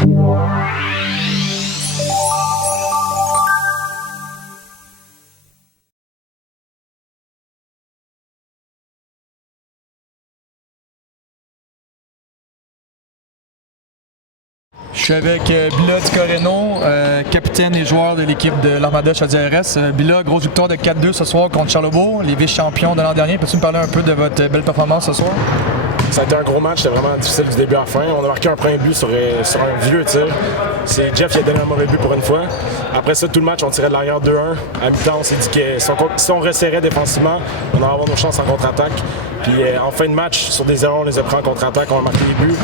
Je suis avec Bila Ticoreno, capitaine et joueur de l'équipe de l'Armada Chaudière-RS. Bila, grosse victoire de 4-2 ce soir contre Charlebourg, les vice-champions de l'an dernier. Peux-tu me parler un peu de votre belle performance ce soir? Ça a été un gros match, c'était vraiment difficile du début à la fin. On a marqué un premier but sur un vieux tir. C'est Jeff qui a donné un mauvais but pour une fois. Après ça, tout le match, on tirait de l'arrière 2-1. À mi-temps, on s'est dit que si on resserrait défensivement, on allait avoir nos chances en contre-attaque. Puis en fin de match, sur des erreurs, on les a pris en contre-attaque, on a marqué des buts.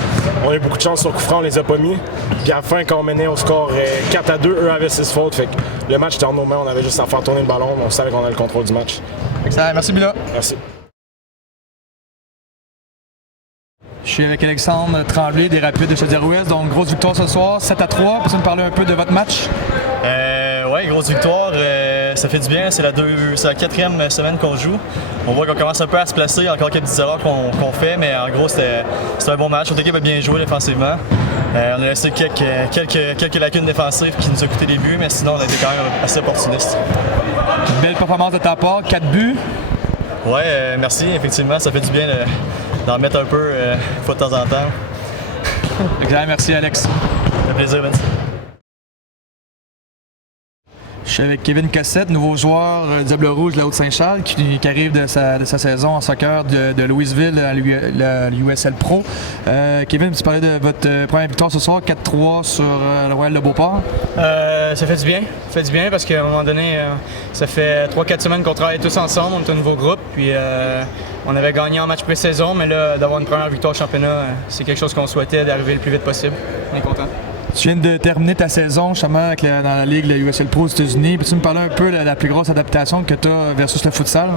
On a eu beaucoup de chance sur coup franc, on les a pas mis. Puis à la fin, quand on menait au score 4-2, eux avaient 6 fautes. Fait que le match était en nos mains, on avait juste à faire tourner le ballon, on savait qu'on avait le contrôle du match. Excellent, merci Bila. Merci. Je suis avec Alexandre Tremblay des Rapides de Chaudière-Ouest. Donc, grosse victoire ce soir, 7-3. Peux-tu me parler un peu de votre match? Oui, grosse victoire. Ça fait du bien. C'est la 4e semaine qu'on joue. On voit qu'on commence un peu à se placer. Encore quelques petites erreurs qu'on fait, mais en gros, c'était un bon match. Notre équipe a bien joué défensivement. On a laissé quelques lacunes défensives qui nous ont coûté des buts, mais sinon, on a été quand même assez opportunistes. Belle performance de ta part, 4 buts. Oui, merci. Effectivement, ça fait du bien d'en mettre un peu une fois de temps en temps. Excellent, merci Alex. Ça fait plaisir, Vince. Je suis avec Kevin Cossette, nouveau joueur Diable Rouge de la Haute-Saint-Charles, qui arrive de sa saison en soccer de Louisville à l'USL Pro. Kevin, tu parlais de votre première victoire ce soir, 4-3 sur le Royal de Beauport. Ça fait du bien. Ça fait du bien parce qu'à un moment donné, ça fait 3-4 semaines qu'on travaille tous ensemble, on est un nouveau groupe. Puis on avait gagné en match pré-saison, mais là, d'avoir une première victoire au championnat, c'est quelque chose qu'on souhaitait, d'arriver le plus vite possible. On est content. Tu viens de terminer ta saison justement dans la ligue, la USL Pro aux États-Unis. Peux-tu me parler un peu de la plus grosse adaptation que tu as versus le futsal?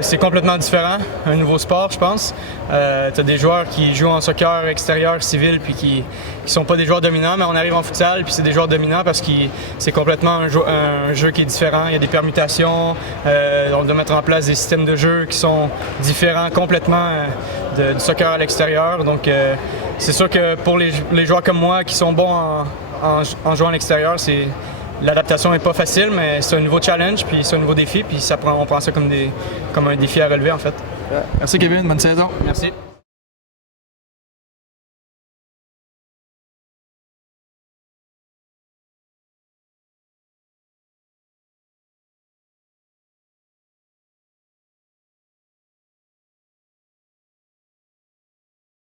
C'est complètement différent, un nouveau sport, je pense. Tu as des joueurs qui jouent en soccer extérieur, civil, puis qui sont pas des joueurs dominants, mais on arrive en futsal, puis c'est des joueurs dominants parce que c'est complètement un jeu qui est différent. Il y a des permutations, on doit mettre en place des systèmes de jeu qui sont différents complètement du soccer à l'extérieur. Donc, c'est sûr que pour les joueurs comme moi qui sont bons en jouant à l'extérieur, l'adaptation n'est pas facile, mais c'est un nouveau challenge, puis c'est un nouveau défi, puis on prend ça comme un défi à relever en fait. Merci Kevin, bonne saison. Merci.